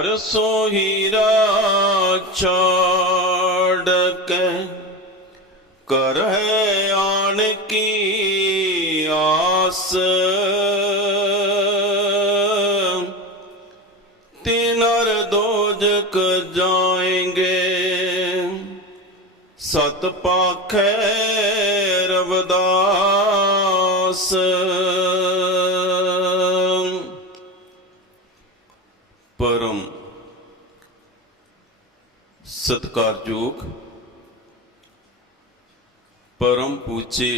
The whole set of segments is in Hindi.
हर सो हीरा छोड़ के कर है आन की आस, तिनर दोजक जाएंगे सत पाखै रविदास। परम सत्कारयोग परम पूज्य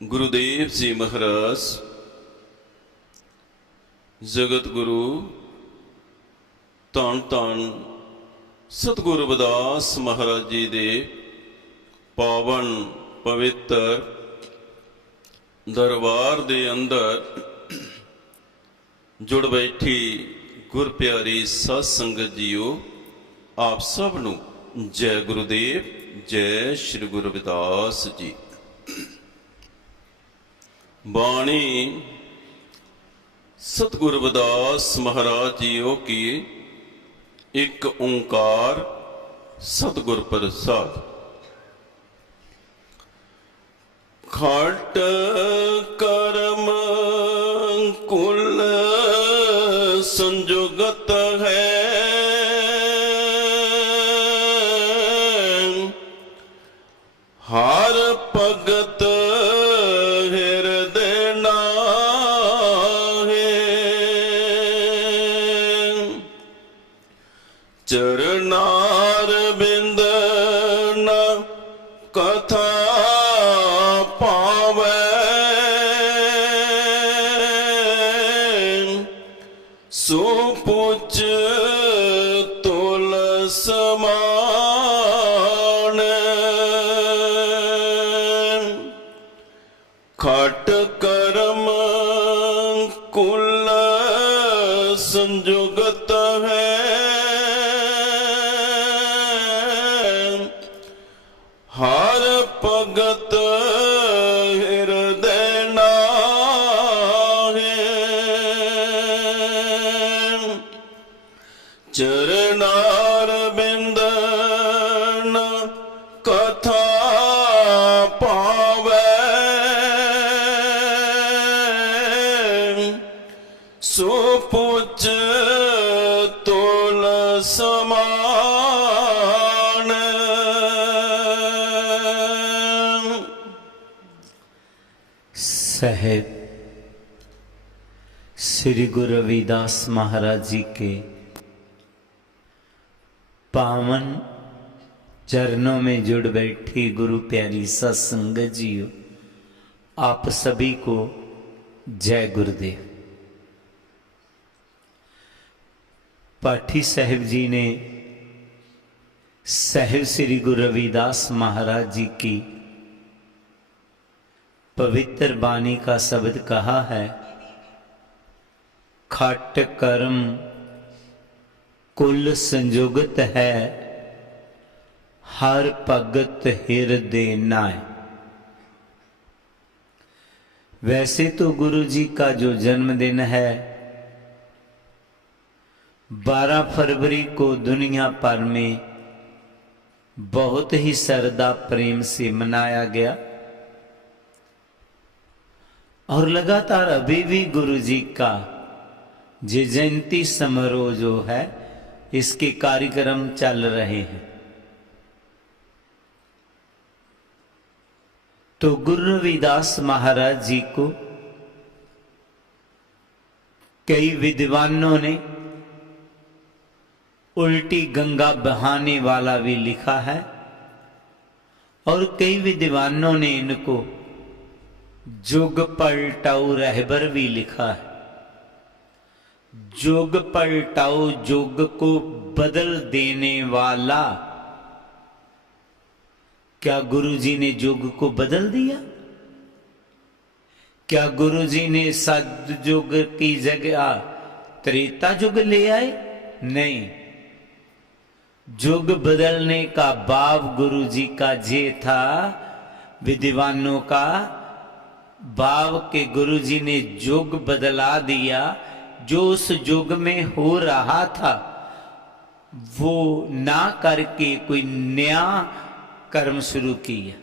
गुरुदेव जी महाराज जगत गुरु धन धन सतगुरु रविदास महाराज जी दे पावन पवित्र दरबार दे अंदर जुड़ बैठी गुर प्यारी सत संगत जीओ, आप सब नूं जय गुरुदेव, जय श्री गुरु रविदास जी। बाणी सतगुरु रविदास महाराज जीओ की एक ओंकार सतगुर प्रसाद। खट कर्म कुल संजुगत है, हर भगत हृदय नाहे, चरनार बिंद न कथा पावे, सो पूछ तुल समान, खट कर्म कुल संजुगत है, हर भगत हृदय नाहे, चरनार बिंद न कथा पावे, सो पूछ तुल समान। साहेब श्री गुरु रविदास महाराज जी के पावन चरणों में जुड़ बैठी गुरु प्यारी सत्संगत जीओ, आप सभी को जय गुरुदेव। पाठी साहेब जी ने साहेब श्री गुरु रविदास महाराज जी की पवित्र वाणी का शब्द कहा है, खट कर्म कुल संजुगत है, हर भगत हृदय नाय। वैसे तो गुरु जी का जो जन्मदिन है 12 फरवरी को दुनिया भर में बहुत ही श्रद्धा प्रेम से मनाया गया और लगातार अभी भी गुरु जी का जयंती समारोह जो है इसके कार्यक्रम चल रहे हैं। तो गुरु रविदास महाराज जी को कई विद्वानों ने उल्टी गंगा बहाने वाला भी लिखा है और कई विद्वानों ने इनको जुग पलटाऊ रहबर भी लिखा है। जुग पलटाऊ, जुग को बदल देने वाला। क्या गुरु जी ने युग को बदल दिया? क्या गुरु जी ने सतयुग की जगह त्रेता युग ले आए? नहीं, युग बदलने का भाव गुरु जी का ये था, विद्वानों का भाव के गुरु जी ने युग बदला दिया, जो उस युग में हो रहा था वो ना करके कोई नया कर्म शुरू किया।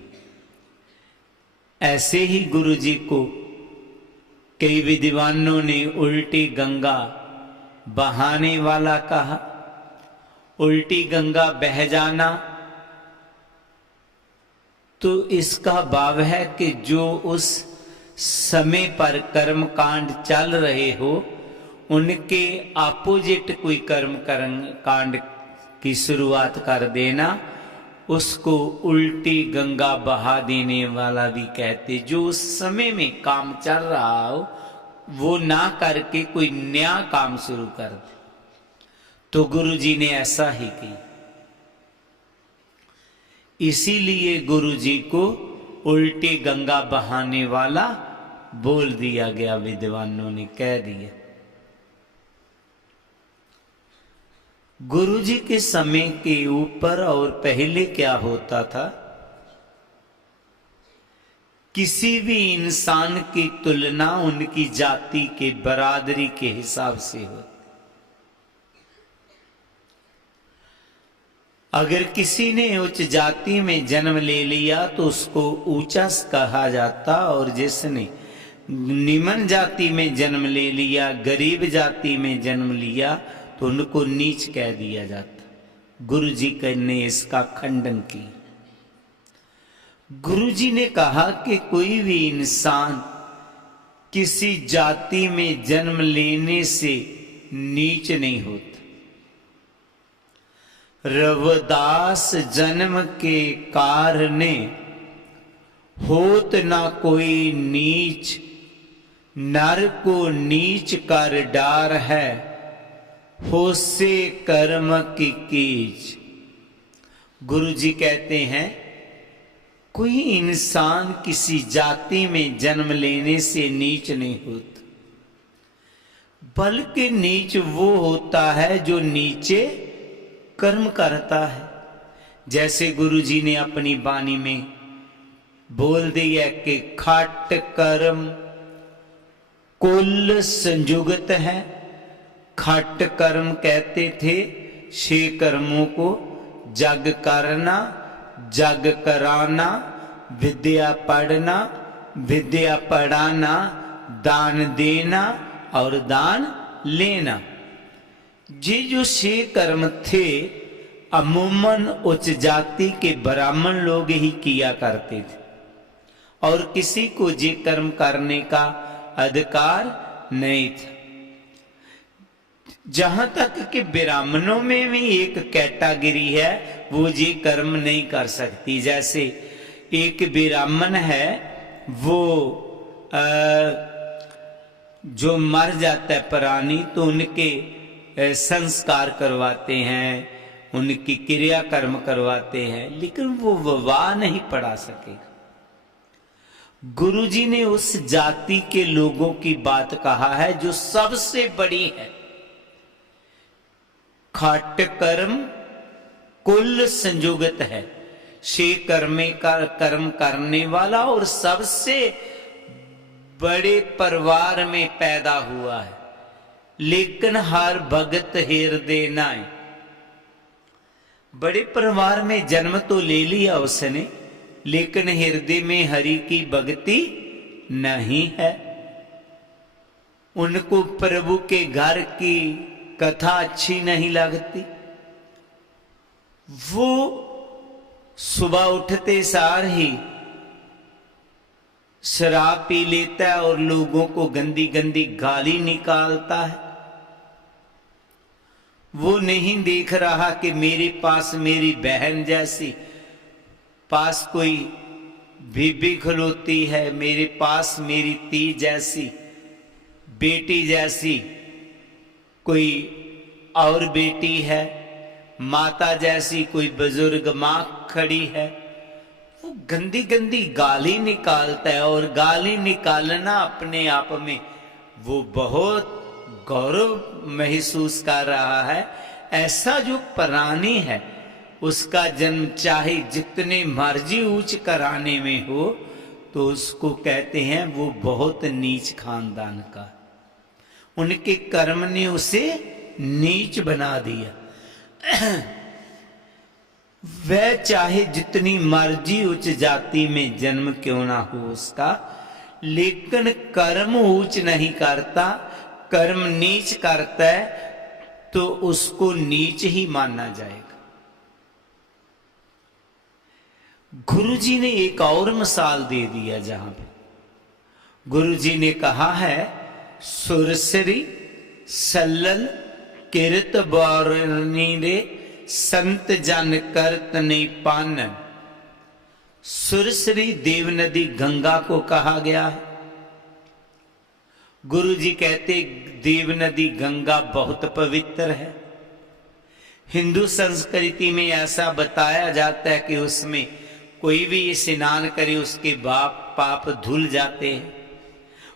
ऐसे ही गुरु जी को कई विद्वानों ने उल्टी गंगा बहाने वाला कहा। उल्टी गंगा बह जाना तो इसका भाव है कि जो उस समय पर कर्म कांड चल रहे हो उनके अपोजिट कोई कर्म कांड की शुरुआत कर देना, उसको उल्टी गंगा बहा देने वाला भी कहते। जो उस समय में काम चल रहा हो वो ना करके कोई नया काम शुरू कर दे। तो गुरु जी ने ऐसा ही किया। इसीलिए गुरु जी को उल्टी गंगा बहाने वाला बोल दिया गया, विद्वानों ने कह दिया। गुरु जी के समय के ऊपर और पहले क्या होता था, किसी भी इंसान की तुलना उनकी जाति के बरादरी के हिसाब से होती। अगर किसी ने उच्च जाति में जन्म ले लिया तो उसको ऊंचा कहा जाता, और जिसने निम्न जाति में जन्म ले लिया, गरीब जाति में जन्म लिया, तो उनको नीच कह दिया जाता। गुरु जी ने इसका खंडन किया। गुरु जी ने कहा कि कोई भी इंसान किसी जाति में जन्म लेने से नीच नहीं होता। रविदास जन्म के कारणे होत ना कोई नीच, नर को नीच कर डार है, होसे कर्म की कीच। गुरु जी कहते हैं कोई इंसान किसी जाति में जन्म लेने से नीच नहीं होता, बल्कि नीच वो होता है जो नीचे कर्म करता है। जैसे गुरु जी ने अपनी वाणी में बोल दिया कि खट कर्म कुल संयुगत है। खट कर्म कहते थे 6 कर्मों को, जग करना, जग कराना, विद्या पढ़ना, विद्या पढ़ाना, दान देना और दान लेना। ये जो 6 कर्म थे अमूमन उच्च जाति के ब्राह्मण लोग ही किया करते थे, और किसी को ये कर्म करने का अधिकार नहीं था। जहां तक कि ब्राह्मणों में भी एक कैटेगरी है, वो ये कर्म नहीं कर सकती। जैसे एक ब्राह्मण है, वो जो मर जाता है प्राणी तो उनके संस्कार करवाते हैं, उनकी क्रियाकर्म करवाते हैं, लेकिन वो विवाह नहीं पढ़ा सके। गुरुजी ने उस जाति के लोगों की बात कहा है जो सबसे बड़ी है। खट कर्म कुल संयुगत है, 6 कर्मे का कर्म करने वाला और सबसे बड़े परिवार में पैदा हुआ है, लेकिन हर भगत हृदय नाय। बड़े परिवार में जन्म तो ले लिया उसने, लेकिन हृदय में हरि की भक्ति नहीं है। उनको प्रभु के घर की कथा अच्छी नहीं लगती। वो सुबह उठते सार ही शराब पी लेता है और लोगों को गंदी गंदी गाली निकालता है। वो नहीं देख रहा कि मेरे पास मेरी बहन जैसी पास कोई बीबी खलोती है, मेरे पास मेरी ती जैसी बेटी जैसी कोई और बेटी है, माता जैसी कोई बुजुर्ग मां खड़ी है। वो गंदी गंदी गाली निकालता है, और गाली निकालना अपने आप में वो बहुत गौरव महसूस कर रहा है। ऐसा जो प्राणी है उसका जन्म चाहे जितने मर्जी ऊंच कराने में हो, तो उसको कहते हैं वो बहुत नीच खानदान का। उनके कर्म ने उसे नीच बना दिया। वह चाहे जितनी मर्जी उच्च जाति में जन्म क्यों ना हो उसका, लेकिन कर्म ऊंच नहीं करता, कर्म नीच करता है तो उसको नीच ही माना जाएगा। गुरुजी ने एक और मिसाल दे दिया, जहां पे गुरुजी ने कहा है, सुरसरी सल्लल किरत बौरनी रे संत जन करत नहीं पानन। सुरसरी देव नदी गंगा को कहा गया है। गुरुजी कहते देव नदी गंगा बहुत पवित्र है। हिंदू संस्कृति में ऐसा बताया जाता है कि उसमें कोई भी स्नान करे उसके पाप धुल जाते हैं,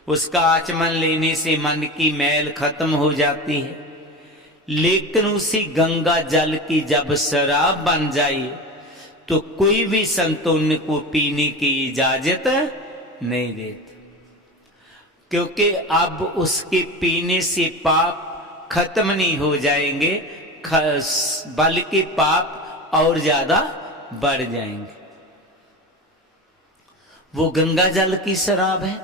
उसका आचमन लेने से मन की मैल खत्म हो जाती है। लेकिन उसी गंगा जल की जब शराब बन जाए तो कोई भी संत उनको पीने की इजाजत नहीं देते, क्योंकि अब उसके पीने से पाप खत्म नहीं हो जाएंगे, बल्कि पाप और ज्यादा बढ़ जाएंगे। वो गंगा जल की शराब है,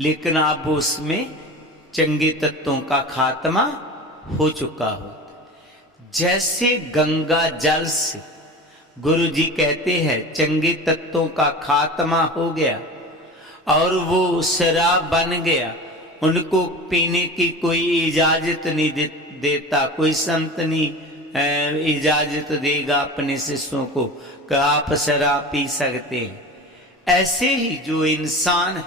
लेकिन अब उसमें चंगे तत्वों का खात्मा हो चुका हो। जैसे गंगा जल से गुरुजी कहते हैं चंगे तत्वों का खात्मा हो गया और वो शराब बन गया, उनको पीने की कोई इजाजत नहीं देता, कोई संत नहीं इजाजत देगा अपने शिष्यों को कि आप शराब पी सकते हैं। ऐसे ही जो इंसान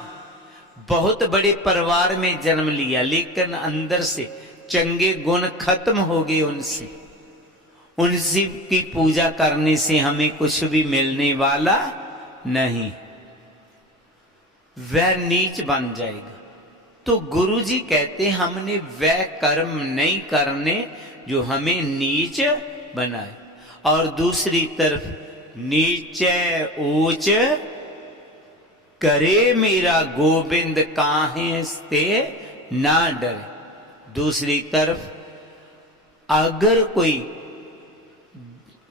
बहुत बड़े परिवार में जन्म लिया लेकिन अंदर से चंगे गुण खत्म हो गए, उनसे की पूजा करने से हमें कुछ भी मिलने वाला नहीं, वह नीच बन जाएगा। तो गुरुजी कहते हमने वह कर्म नहीं करने जो हमें नीच बनाए, और दूसरी तरफ नीचे ऊंच करे मेरा गोविंद काहे से ना डरे। दूसरी तरफ अगर कोई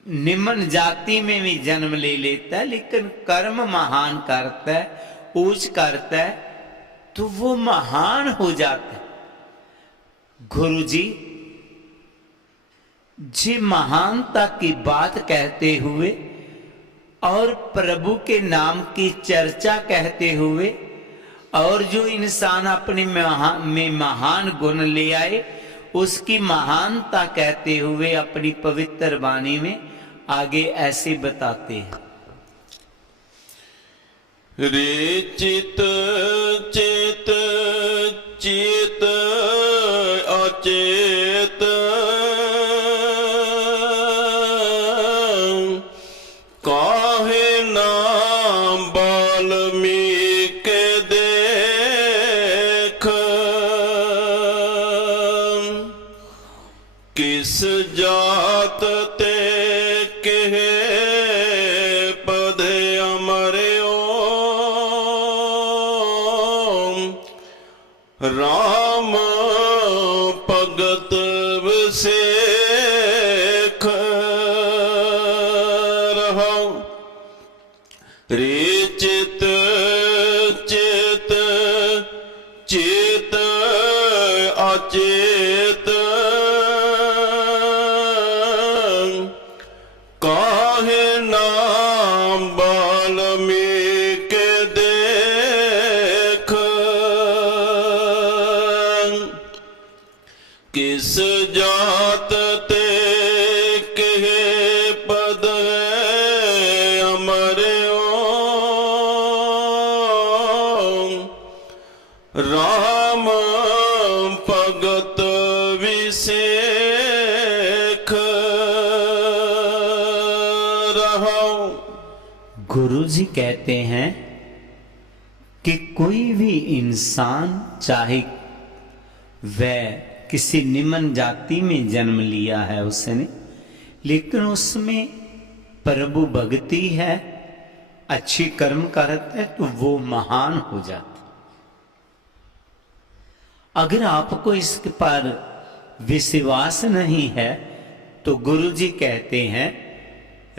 निम्न जाति में भी जन्म ले लेता है लेकिन कर्म महान करता है, ऊंच करता है, तो वो महान हो जाता है। गुरुजी जी महानता की बात कहते हुए और प्रभु के नाम की चर्चा कहते हुए, और जो इंसान अपने में महान गुण ले आए उसकी महानता कहते हुए अपनी पवित्र वाणी में आगे ऐसे बताते हैं। रे चित चेत चेत अचेत काहे नाम बाल्मीक देख, किस जात ते कहे पदे अमरे ओम, राम भगत विसेख रहो। रे चित चेत चेत अचेत काहे नाम बाल्मीक देख, किस जात ते कहे पद अमरे ओम, राम भगत विसेख रहो। गुरुजी कहते हैं कि कोई भी इंसान चाहे वह किसी निम्न जाति में जन्म लिया है उसने, लेकिन उसमें प्रभु भक्ति है, अच्छी कर्म करता है, तो वो महान हो जाता। अगर आपको इस पर विश्वास नहीं है तो गुरु जी कहते हैं,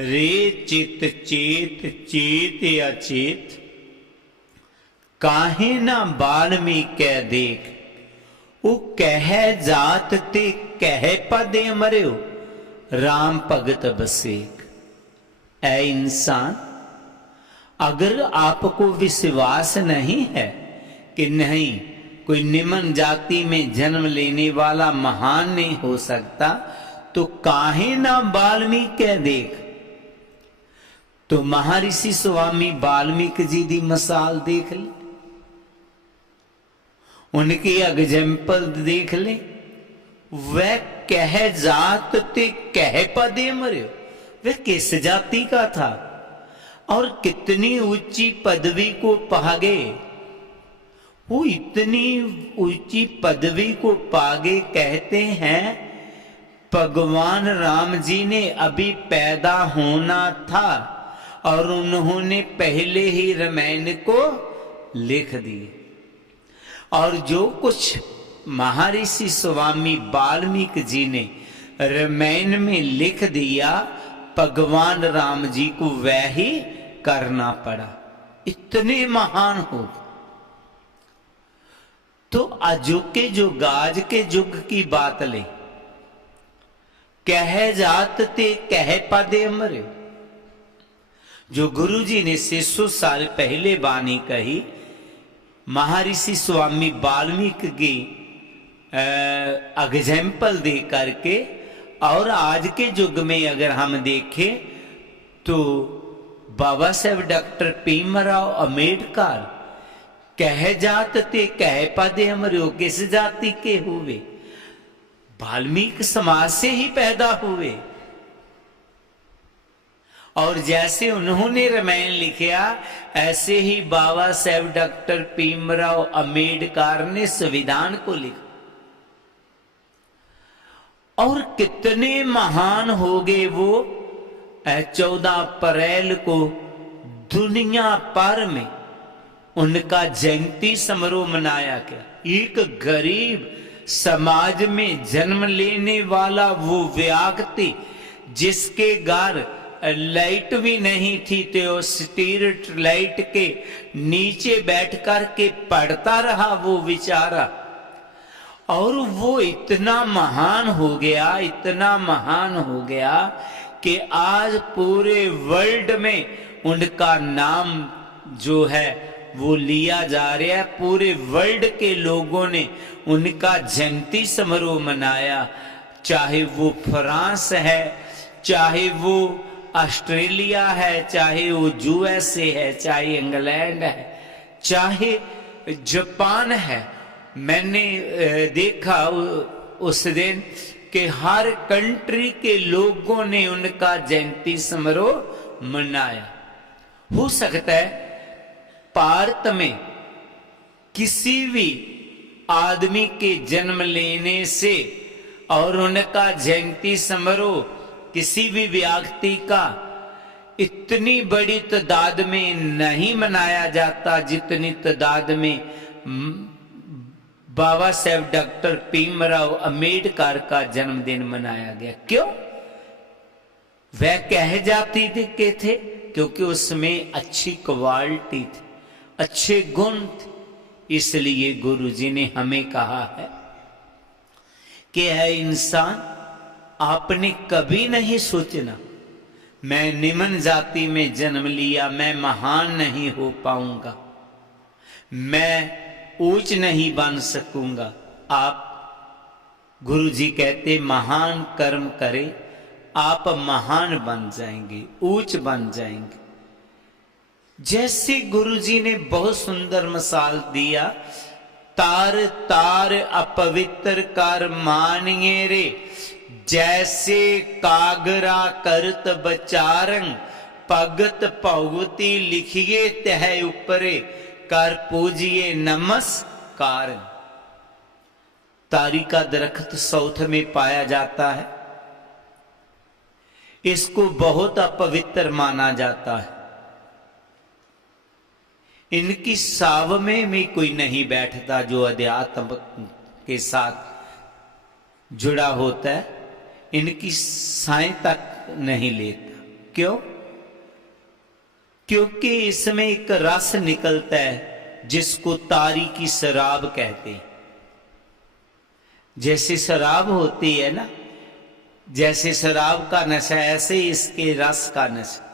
रे चित चेत चेत अचेत काहे ना वाल्मीकि कह देख, वो कह जात ते कह पदे मर्यो राम भगत बसेक। ऐ इंसान, अगर आपको विश्वास नहीं है कि नहीं कोई निम्न जाति में जन्म लेने वाला महान नहीं हो सकता, तो काहे ना वाल्मीकि कह देख। तो महर्षि स्वामी वाल्मीकि जी दी मिसाल देख ले, उनकी एग्जाम्पल देख ले। वह कह जात ते कह पदे मरे, वह किस जाति का था और कितनी ऊंची पदवी को पा गए। वो इतनी ऊंची पदवी को पागे, कहते हैं भगवान राम जी ने अभी पैदा होना था और उन्होंने पहले ही रामायण को लिख दिए। और जो कुछ महर्षि स्वामी वाल्मीकि जी ने रामायण में लिख दिया, भगवान राम जी को वह ही करना पड़ा। इतने महान हो गए। तो अजोके जो गाज के युग की बात ले, कह जात ते कह पदे मरे। जो गुरु जी ने 600 साल पहले वाणी कही, महर्षि स्वामी वाल्मीकि की एग्जाम्पल दे करके, और आज के युग में अगर हम देखें तो बाबा साहेब डॉक्टर भीमराव अम्बेडकर कह जात ते कह पदे अमरो किस जाति के हुए, वाल्मीकि समाज से ही पैदा हुए। और जैसे उन्होंने रामायण लिखा, ऐसे ही बाबा साहेब डॉक्टर भीमराव अम्बेडकर ने संविधान को लिखा। और कितने महान हो गए वो। 14 अप्रैल को दुनिया भर में उनका जयंती समारोह मनाया गया। एक गरीब समाज में जन्म लेने वाला वो व्यक्ति, जिसके घर लाइट भी नहीं थी, तो स्ट्रीट लाइट के नीचे बैठ कर के पढ़ता रहा वो बेचारा। और वो इतना महान हो गया, इतना महान हो गया कि आज पूरे वर्ल्ड में उनका नाम जो है वो लिया जा रहा है। पूरे वर्ल्ड के लोगों ने उनका जयंती समारोह मनाया, चाहे वो फ्रांस है, चाहे वो ऑस्ट्रेलिया है, चाहे वो यूएसए है, चाहे इंग्लैंड है, चाहे जापान है। मैंने देखा उस दिन कि हर कंट्री के लोगों ने उनका जयंती समारोह मनाया। हो सकता है भारत में किसी भी आदमी के जन्म लेने से और उनका जयंती समारोह किसी भी व्यक्ति का इतनी बड़ी तादाद में नहीं मनाया जाता जितनी तादाद में बाबा साहेब डॉक्टर भीमराव अम्बेडकर का जन्मदिन मनाया गया। क्यों? वह कह जाती के थे क्योंकि उसमें अच्छी क्वालिटी थी, अच्छे गुण थे। इसलिए गुरु जी ने हमें कहा है कि है इंसान, आपने कभी नहीं सोचना मैं निम्न जाति में जन्म लिया, मैं महान नहीं हो पाऊंगा, मैं ऊंच नहीं बन सकूंगा। आप, गुरु जी कहते महान कर्म करें, आप महान बन जाएंगे, ऊंच बन जाएंगे। जैसे गुरु जी ने बहुत सुंदर मिसाल दिया, तार तार अपवित्र कर मानिए रे, जैसे कागरा करत बचारंग, भगत भगवती लिखिए तह ऊपरे, कर पूजिए नमस्कार। तारी का दरख्त साउथ में पाया जाता है, इसको बहुत अपवित्र माना जाता है। इनकी साव में भी कोई नहीं बैठता जो अध्यात्म के साथ जुड़ा होता है, इनकी साएं तक नहीं लेता। क्यों? क्योंकि इसमें एक रस निकलता है जिसको तारी की शराब कहते हैं। जैसे शराब होती है ना, जैसे शराब का नशा, ऐसे इसके रस का नशा,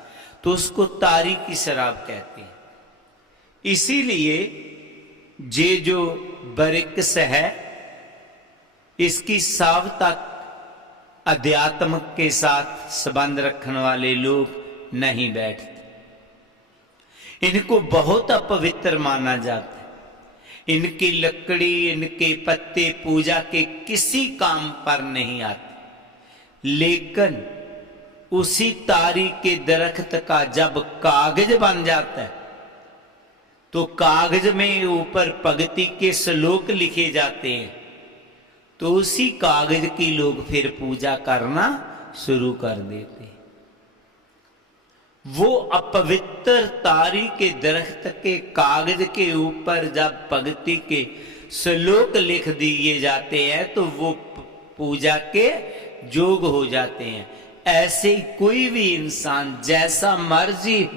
तो उसको तारी की शराब कहते हैं। इसीलिए ये जो बरिक्स है, इसकी साव तक अध्यात्म के साथ संबंध रखने वाले लोग नहीं बैठते। इनको बहुत अपवित्र माना जाता है। इनकी लकड़ी, इनके पत्ते पूजा के किसी काम पर नहीं आते। लेकिन उसी तारी के दरख्त का जब कागज बन जाता है, तो कागज में ऊपर भक्ति के श्लोक लिखे जाते हैं, तो उसी कागज की लोग फिर पूजा करना शुरू कर देते हैं। वो अपवित्र तारी के दरख्त के कागज के ऊपर जब भक्ति के श्लोक लिख दिए जाते हैं, तो वो पूजा के जोग हो जाते हैं। ऐसे कोई भी इंसान जैसा मर्जी,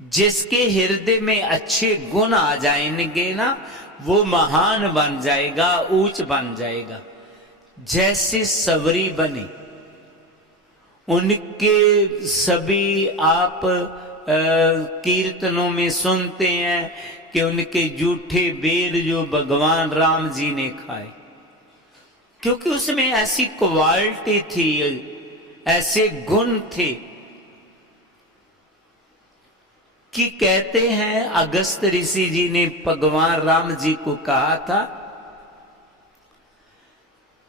जिसके हृदय में अच्छे गुण आ जाएंगे ना, वो महान बन जाएगा, ऊंच बन जाएगा। जैसे सबरी बने, उनके सभी आप कीर्तनों में सुनते हैं कि उनके जूठे बेर जो भगवान राम जी ने खाए, क्योंकि उसमें ऐसी क्वालिटी थी, ऐसे गुण थे कि कहते हैं अगस्त ऋषि जी ने भगवान राम जी को कहा था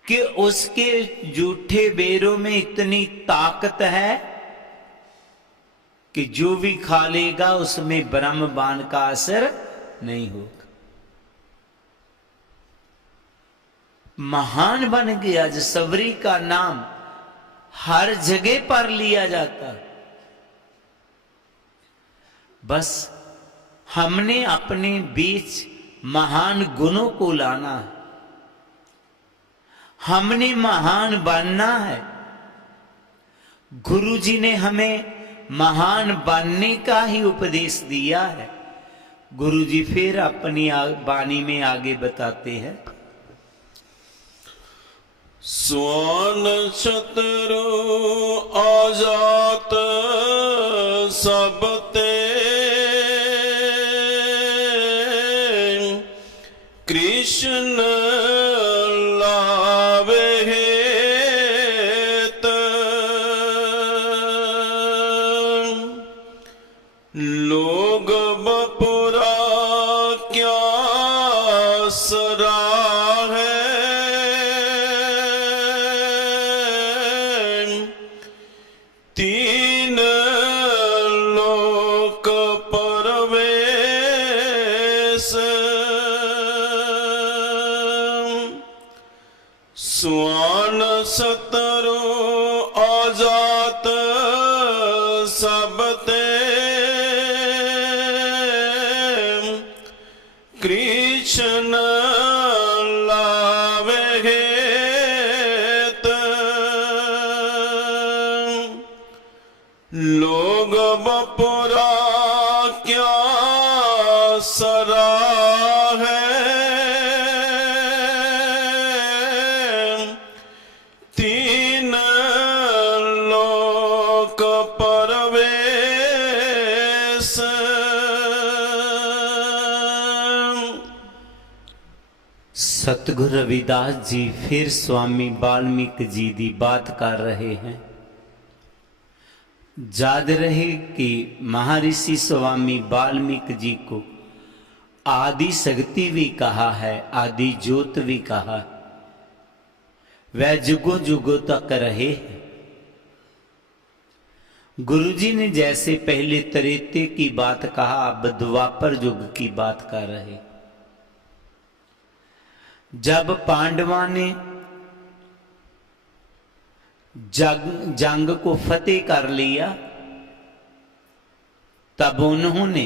कि उसके जूठे बेरों में इतनी ताकत है कि जो भी खा लेगा उसमें ब्रह्म बाण का असर नहीं होगा। महान बन गया। सबरी का नाम हर जगह पर लिया जाता। बस हमने अपने बीच महान गुणों को लाना है, हमने महान बनना है। गुरु जी ने हमें महान बनने का ही उपदेश दिया है। गुरु जी फिर अपनी वाणी में आगे बताते हैं, स्वान छतरो आजात सब ते कृष्ण लावे हेत लोग बपुरा क्या सराहे तीन लोक परवेश स्वान सतरो आजात सब ते कृष्ण लावे हेत लोग बपुरा क्या सराहे तीन लोक परवेश। सतगुरु रविदास जी फिर स्वामी वाल्मीकि जी की बात कर रहे हैं। याद रहे कि महर्षि स्वामी वाल्मीकि जी को आदि शक्ति भी कहा है, आदि ज्योत भी कहा है। वह जुगों जुगों तक रहे हैं। गुरु जी ने जैसे पहले त्रेते की बात कहा, अब द्वापर युग की बात कर रहे। जब पांडवा ने जंग को फतेह कर लिया, तब उन्होंने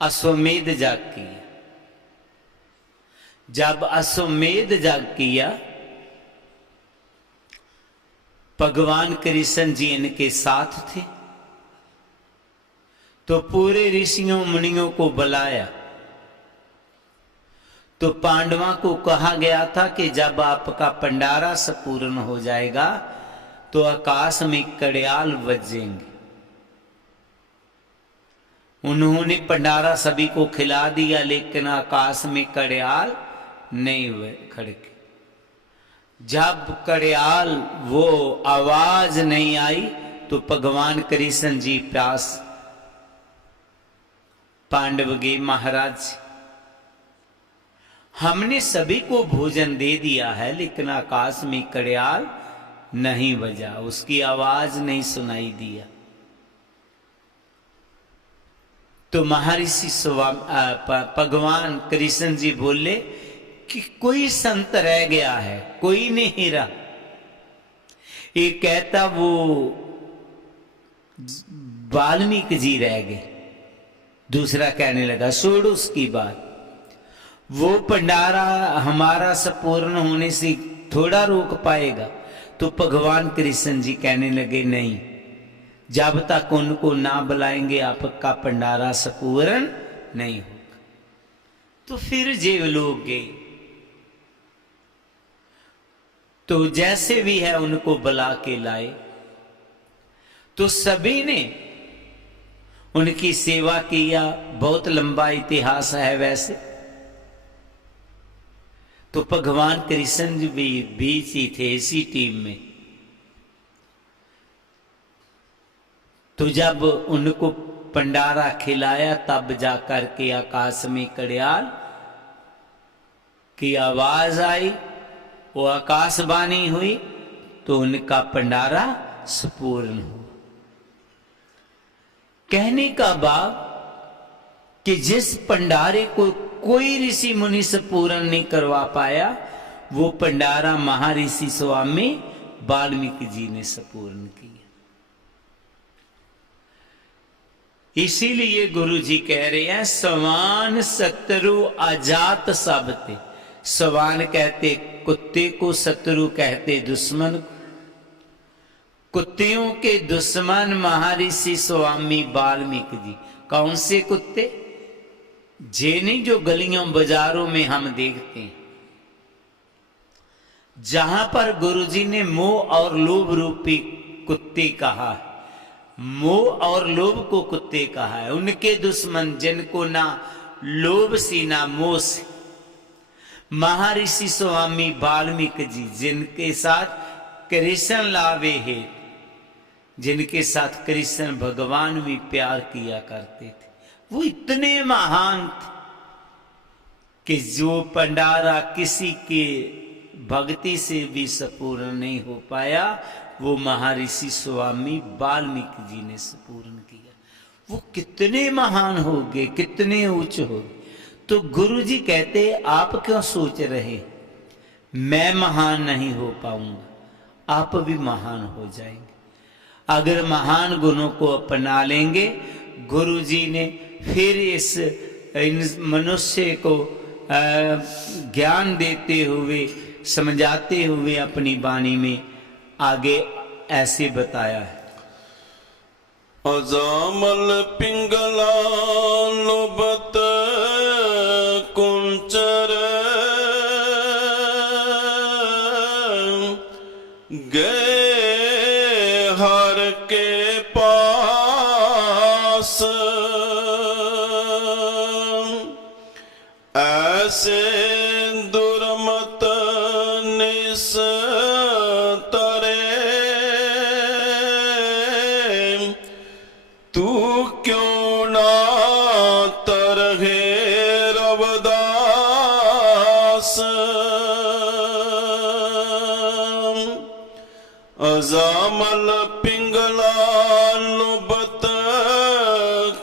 अश्वमेध याग किया। जब अश्वमेध यज्ञ किया, भगवान कृष्ण जी इनके साथ थे, तो पूरे ऋषियों मुनियों को बुलाया। तो पांडवों को कहा गया था कि जब आपका भंडारा संपूर्ण हो जाएगा तो आकाश में कड़याल बजेंगे। उन्होंने भंडारा सभी को खिला दिया, लेकिन आकाश में कड़याल नहीं खड़के। जब कड़याल वो आवाज नहीं आई तो भगवान कृष्ण जी प्यास पांडव गए, महाराज हमने सभी को भोजन दे दिया है, लेकिन आकाश में कड़याल नहीं बजा, उसकी आवाज नहीं सुनाई दिया। तो महर्षि भगवान कृष्ण जी बोले कि कोई संत रह गया है, कोई नहीं रहा। एक कहता वो वाल्मीकि जी रह गए, दूसरा कहने लगा छोड़ो उसकी बात, वो भंडारा हमारा संपूर्ण होने से थोड़ा रोक पाएगा। तो भगवान कृष्ण जी कहने लगे नहीं, जब तक उनको ना बुलाएंगे आपका भंडारा संपूर्ण नहीं होगा। तो फिर जे लोग गए, तो जैसे भी है उनको बुला के लाए। तो सभी ने उनकी सेवा किया, बहुत लंबा इतिहास है वैसे। तो भगवान कृष्ण जी भी बीच ही थे इसी टीम में। तो जब उनको भंडारा खिलाया तब जाकर के आकाश में कड़याल की आवाज आई, वो आकाशवाणी हुई, तो उनका भंडारा संपूर्ण हुआ। कहने का भाव कि जिस भंडारे को कोई ऋषि मुनि से पूर्ण नहीं करवा पाया, वो भंडारा महर्षि स्वामी वाल्मीकि जी ने संपूर्ण किया। इसीलिए गुरु जी कह रहे हैं सवान शत्रु अजात सब थे। सवान कहते कुत्ते को, शत्रु कहते दुश्मन को। कुत्तियों के दुश्मन महर्षि स्वामी वाल्मीकि जी। कौन से कुत्ते? जिन्हें जो गलियों बाजारों में हम देखते हैं, जहां पर गुरुजी ने मोह और लोभ रूपी कुत्ते कहा है, मोह और लोभ को कुत्ते कहा है, उनके दुश्मन जिनको ना लोभ सी ना मोह से, महर्षि स्वामी वाल्मीकि जी जिनके साथ कृष्ण लावे है, जिनके साथ कृष्ण भगवान भी प्यार किया करते थे, वो इतने महान थे कि जो भंडारा किसी के भक्ति से भी संपूर्ण नहीं हो पाया, वो महर्षि स्वामी वाल्मीकि जी ने संपूर्ण किया। वो कितने महान हो गए, कितने उच्च हो गए। तो गुरु जी कहते आप क्यों सोच रहे मैं महान नहीं हो पाऊंगा, आप भी महान हो जाएंगे अगर महान गुणों को अपना लेंगे। गुरु जी ने फिर इन मनुष्य को ज्ञान देते हुए, समझाते हुए अपनी वाणी में आगे ऐसे बताया है। अजामल पिंगला लोबत कुंचर गए हर के पास, ऐसे दुर्मत निस्तरे, तू क्यों ना तरहे रवदास। अजामल पिंगला नुबत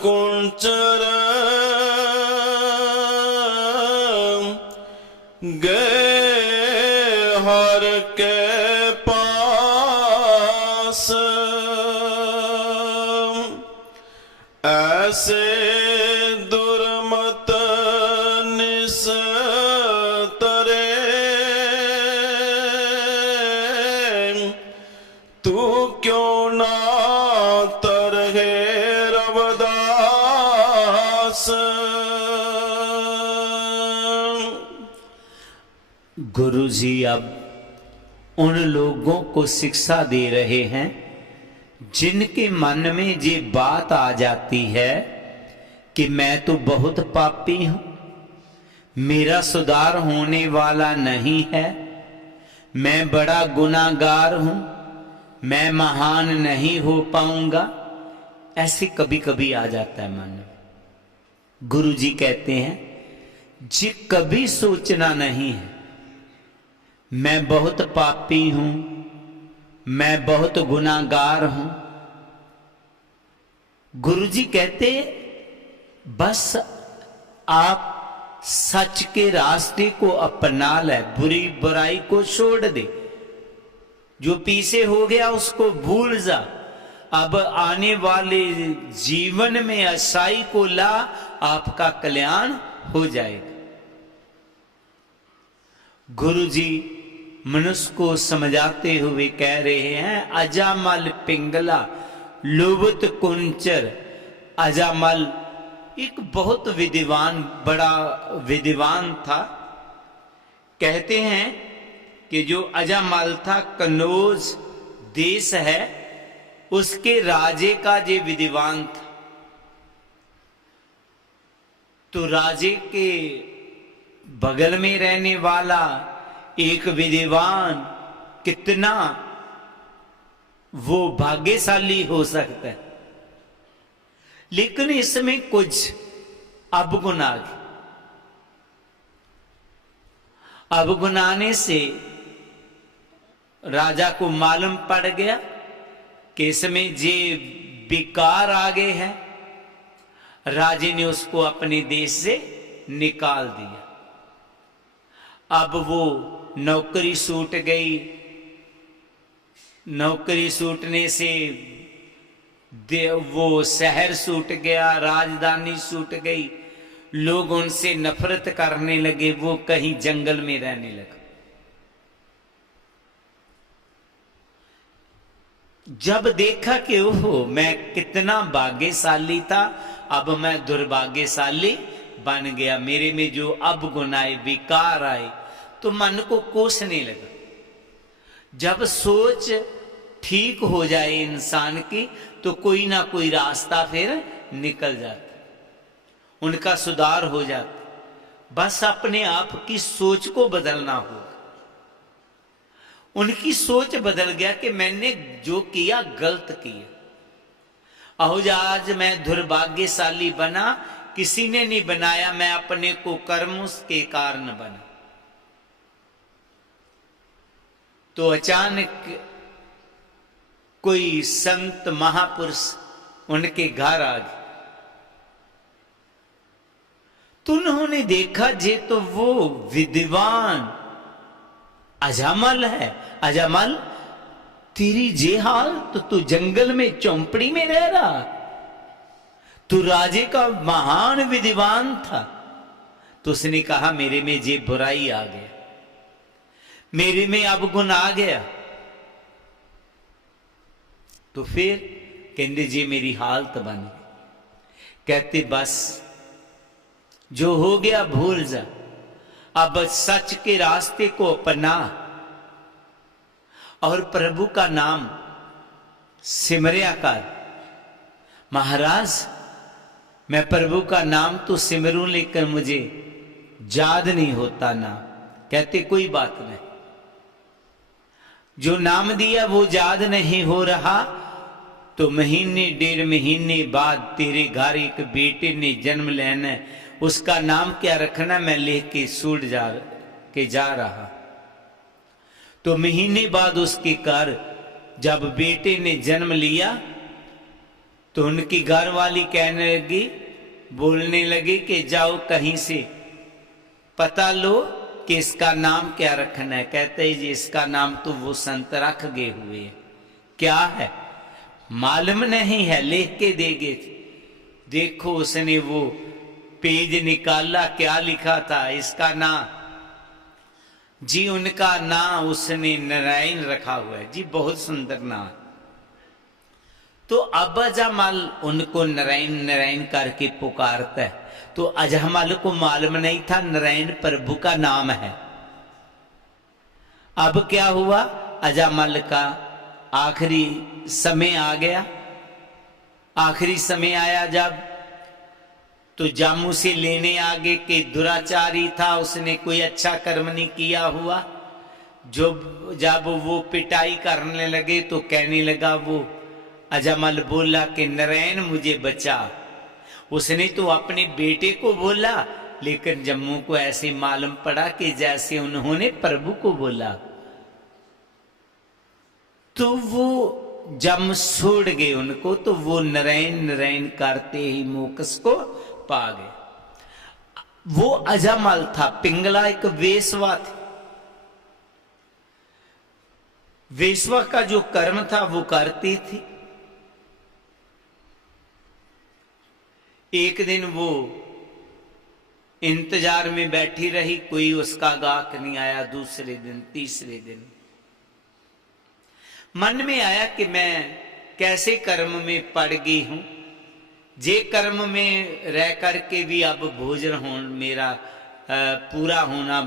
कुंचर गए हर के पास, ऐसे दुर्मत निस्तरे, तू क्यों ना तरहे रवदास। गुरु जी अब उन लोगों को शिक्षा दे रहे हैं जिनके मन में ये बात आ जाती है कि मैं तो बहुत पापी हूं, मेरा सुधार होने वाला नहीं है, मैं बड़ा गुनाहगार हूं, मैं महान नहीं हो पाऊंगा, ऐसे कभी कभी आ जाता है मन में। गुरु जी कहते हैं जी कभी सोचना नहीं है मैं बहुत पापी हूं, मैं बहुत गुनाहगार हूं। गुरु जी कहते बस आप सच के रास्ते को अपना ले, बुरी बुराई को छोड़ दे, जो पीछे हो गया उसको भूल जा, अब आने वाले जीवन में अच्छाई को ला, आपका कल्याण हो जाएगा। गुरु जी मनुष्य को समझाते हुए कह रहे हैं अजामल पिंगला लुबत कुंचर। अजामल एक बहुत विद्वान, बड़ा विद्वान था। कहते हैं कि जो अजामल था कन्नौज देश है, उसके राजे का जे विद्वान था। तो राजे के बगल में रहने वाला एक विद्वान कितना वो भाग्यशाली हो सकता है, लेकिन इसमें कुछ अवगुण आ गए। अवगुण आने से राजा को मालूम पड़ गया कि इसमें जे विकार आ गए हैं। राजे ने उसको अपने देश से निकाल दिया। अब वो नौकरी छूट गई। नौकरी छूटने से वो शहर छूट गया, राजधानी छूट गई, लोग उनसे नफरत करने लगे, वो कहीं जंगल में रहने लगा। जब देखा कि ओहो मैं कितना भाग्यशाली था, अब मैं दुर्भाग्यशाली बन गया, मेरे में जो अवगुण आए, विकार आए, तो मन को कोसने लगा। जब सोच ठीक हो जाए इंसान की तो कोई ना कोई रास्ता फिर निकल जाता, उनका सुधार हो जाता। बस अपने आप की सोच को बदलना होगा। उनकी सोच बदल गया कि मैंने जो किया गलत किया। आज मैं दुर्भाग्यशाली बना, किसी ने नहीं बनाया, मैं अपने को कर्म के कारण बना। तो अचानक कोई संत महापुरुष उनके घर आ गए। तो उन्होंने देखा जे तो वो विद्वान अजामल है। अजामल तेरी जे हाल, तो तू जंगल में चौंपड़ी में रह रहा, तू राजे का महान विद्वान था। तो उसने कहा मेरे में जे बुराई आ गया, मेरे में अवगुण आ गया। तो फिर कहते जी मेरी हालत बन गई। कहते बस जो हो गया भूल जा, अब सच के रास्ते को अपना और प्रभु का नाम सिमरिया कर। महाराज मैं प्रभु का नाम तो सिमरूं, लेकर मुझे याद नहीं होता ना। कहते कोई बात नहीं, जो नाम दिया वो याद नहीं हो रहा, तो महीने डेढ़ महीने बाद तेरे घर एक बेटे ने जन्म लेना, उसका नाम क्या रखना मैं लेके के जा रहा। तो महीने बाद उसके घर जब बेटे ने जन्म लिया तो उनकी घर वाली कहने लगी, बोलने लगी कि जाओ कहीं से पता लो कि इसका नाम क्या रखना है। कहते हैं जी इसका नाम तो वो संत रख गए हुए हैं, क्या है मालूम नहीं है, लिख के देगे। देखो उसने वो पेज निकाला, क्या लिखा था, इसका नाम जी उनका नाम उसने नारायण रखा हुआ है जी, बहुत सुंदर नाम। तो अब अजामल उनको नारायण नारायण करके पुकारता है। तो अजामल को मालूम नहीं था नारायण प्रभु का नाम है। अब क्या हुआ, अजामल का आखिरी समय आ गया। आखिरी समय आया जब, तो जामू से लेने आगे के दुराचारी था, उसने कोई अच्छा कर्म नहीं किया हुआ। जो जब वो पिटाई करने लगे तो कहने लगा, वो अजामल बोला कि नारायण मुझे बचा। उसने तो अपने बेटे को बोला, लेकिन जम्मू को ऐसे मालूम पड़ा कि जैसे उन्होंने प्रभु को बोला। तो वो जब छोड़ गए उनको, तो वो नारायण नारायण करते ही मोक्ष को पा गए। वो अजामल था, पिंगला एक वेश्वा थी। वेश्वा का जो कर्म था वो करती थी। एक दिन वो इंतजार में बैठी रही, कोई उसका गाहक नहीं आया। दूसरे दिन, तीसरे दिन मन में आया कि मैं कैसे कर्म में पड़ गई हूं, जे कर्म में रह करके भी अब भोजन हो मेरा पूरा होना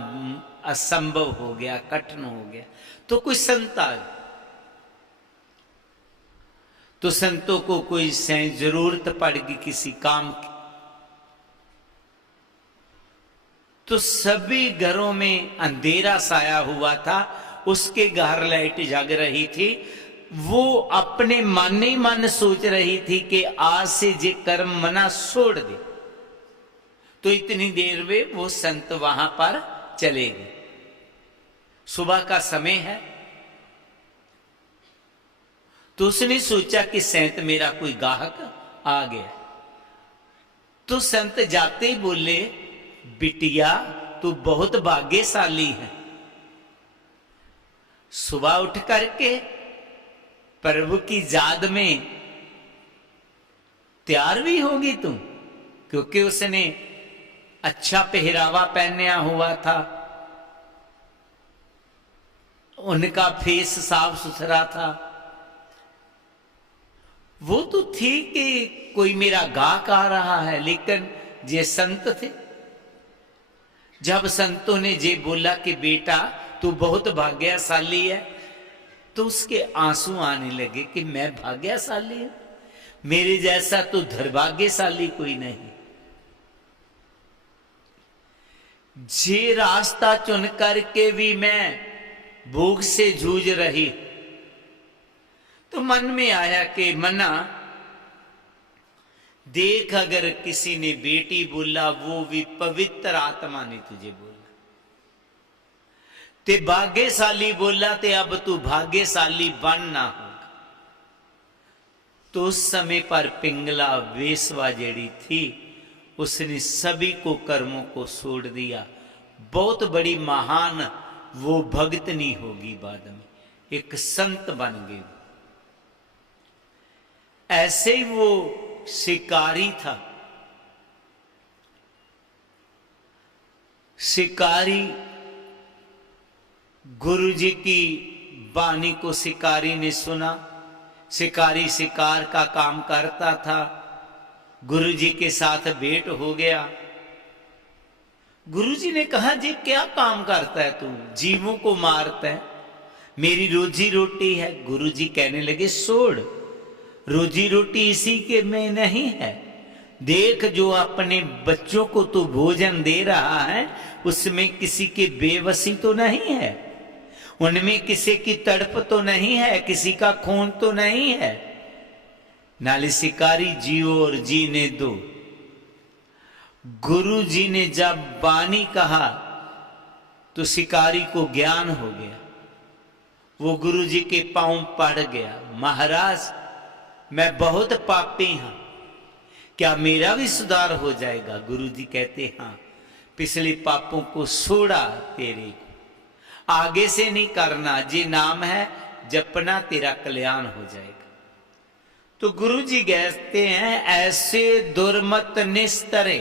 असंभव हो गया, कठिन हो गया। तो कोई संत आ गया। तो संतों को कोई जरूरत पड़गी किसी काम की। तो सभी घरों में अंधेरा साया हुआ था, उसके घर लाइट जग रही थी। वो अपने मन ही मन सोच रही थी कि आज से जे कर्म मना छोड़ दे। तो इतनी देर में वो संत वहां पर चले गए। सुबह का समय है। तो उसने सोचा कि संत मेरा कोई गाहक आ गया। तो संत जाते ही बोले, बिटिया तू बहुत भाग्यशाली है। सुबह उठ करके प्रभु की याद में तैयार भी होगी तुम, क्योंकि उसने अच्छा पहरावा पहना हुआ था, उनका फेस साफ सुथरा था। वो तो थी कि कोई मेरा गाहक आ रहा है, लेकिन ये संत थे। जब संतों ने ये बोला कि बेटा तू बहुत भाग्यशाली है, तो उसके आंसू आने लगे कि मैं भाग्यशाली हूं, मेरे जैसा तो दुर्भाग्यशाली कोई नहीं। जे रास्ता चुन करके भी मैं भूख से जूझ रही, तो मन में आया कि मना देख, अगर किसी ने बेटी बोला, वो भी पवित्र आत्मा ने तुझे बोला, ते भाग्यशाली बोला, ते अब तू भाग्यशाली बनना होगा। तो उस समय पर पिंगला वेश्वा जेड़ी थी, उसने सभी को कर्मों को छोड़ दिया। बहुत बड़ी महान वो भगतनी होगी, बाद में एक संत बन गई। ऐसे ही वो शिकारी था। शिकारी गुरु जी की वाणी को शिकारी ने सुना। शिकारी शिकार का काम करता था। गुरु जी के साथ भेंट हो गया। गुरु जी ने कहा, जी क्या काम करता है तू? जीवों को मारता है, मेरी रोजी रोटी है। गुरु जी कहने लगे, छोड़, रोजी रोटी इसी के में नहीं है। देख, जो अपने बच्चों को तू भोजन दे रहा है, उसमें किसी की बेबसी तो नहीं है, उनमें किसी की तड़प तो नहीं है, किसी का खून तो नहीं है। नाले शिकारी जियो और जीने दो। गुरु जी ने जब वाणी कहा तो शिकारी को ज्ञान हो गया। वो गुरु जी के पांव पड़ गया, महाराज मैं बहुत पापी हूं, क्या मेरा भी सुधार हो जाएगा? गुरु जी कहते, हाँ, पिछले पापों को छोड़ा, तेरे को आगे से नहीं करना, जी नाम है जपना, तेरा कल्याण हो जाएगा। तो गुरु जी कहते हैं, ऐसे दुर्मत निस्तरे,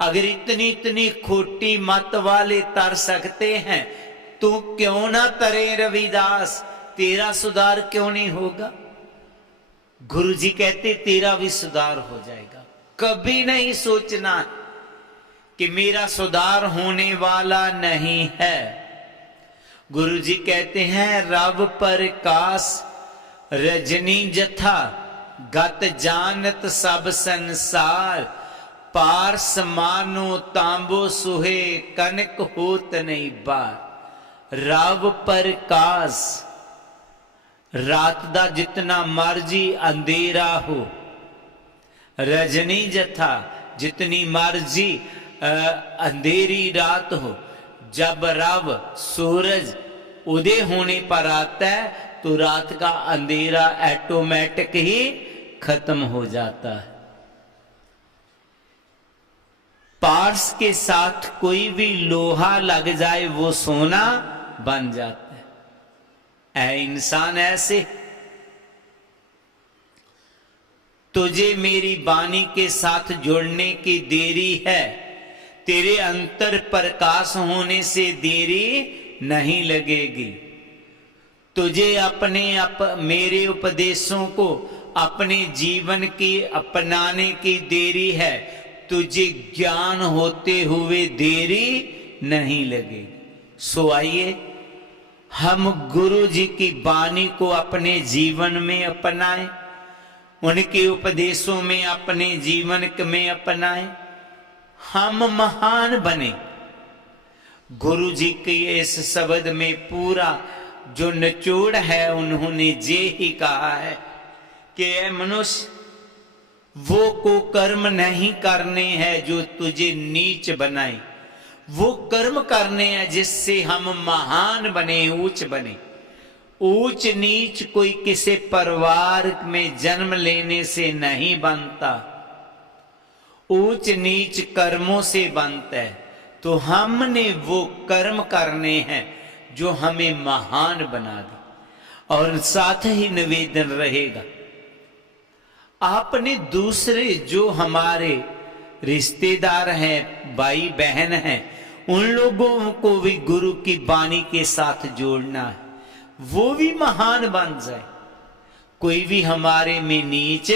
अगर इतनी इतनी खोटी मत वाले तर सकते हैं, तू क्यों ना तरे रविदास, तेरा सुधार क्यों नहीं होगा? गुरु जी कहते तेरा भी सुधार हो जाएगा। कभी नहीं सोचना कि मेरा सुधार होने वाला नहीं है। गुरु जी कहते हैं रव प्रकाश रजनी जथा, गत जानत सब संसार, पार समानो तांबो सुहे, कनक होत नहीं बार। रव प्रकाश, रात दा जितना मर्जी अंधेरा हो, रजनी जथा जितनी मर्जी अंधेरी रात हो, जब रव सूरज उदय होने पर आता है तो रात का अंधेरा ऑटोमेटिक ही खत्म हो जाता है। पार्स के साथ कोई भी लोहा लग जाए वो सोना बन जाता है। ऐ इंसान ऐसे, तुझे मेरी वाणी के साथ जुड़ने की देरी है, तेरे अंतर प्रकाश होने से देरी नहीं लगेगी। तुझे मेरे उपदेशों को अपने जीवन की अपनाने की देरी है, तुझे ज्ञान होते हुए देरी नहीं लगेगी। सो आइए हम गुरु जी की वाणी को अपने जीवन में अपनाएं, उनके उपदेशों में अपने जीवन में अपनाएं, हम महान बने। गुरु जी के इस शब्द में पूरा जो निचोड़ है, उन्होंने ये ही कहा है कि ऐ मनुष्य, वो को कर्म नहीं करने हैं जो तुझे नीच बनाए, वो कर्म करने हैं जिससे हम महान बने, ऊंच बने। ऊंच नीच कोई किसी परिवार में जन्म लेने से नहीं बनता, ऊंच नीच कर्मों से बनता है। तो हमने वो कर्म करने हैं जो हमें महान बना दे। और साथ ही निवेदन रहेगा, आपने दूसरे जो हमारे रिश्तेदार हैं, भाई बहन हैं, उन लोगों को भी गुरु की वाणी के साथ जोड़ना है, वो भी महान बन जाए, कोई भी हमारे में नीच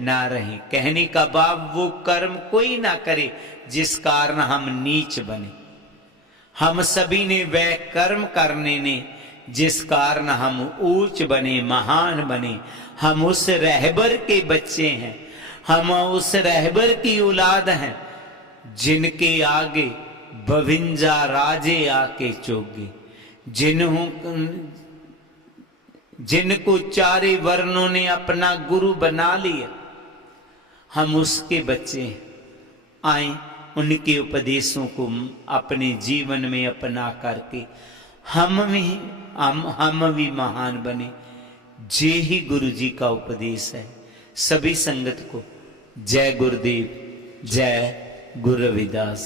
ना रहे। कहने का भाव वो कर्म कोई ना करे जिस कारण हम नीच बने। हम सभी ने वह कर्म करने ने जिस कारण हम ऊंच बने, महान बने। हम उस रहबर के बच्चे हैं, हम उस रहबर की औलाद हैं जिनके आगे 52 राजे आके चोगे, जिनको चारे वर्णों ने अपना गुरु बना लिया। हम उसके बच्चे हैं। आए उनके उपदेशों को अपने जीवन में अपना करके हम भी महान बने। जे ही गुरु जी का उपदेश है। सभी संगत को जय गुरुदेव, जय गुरु रविदास।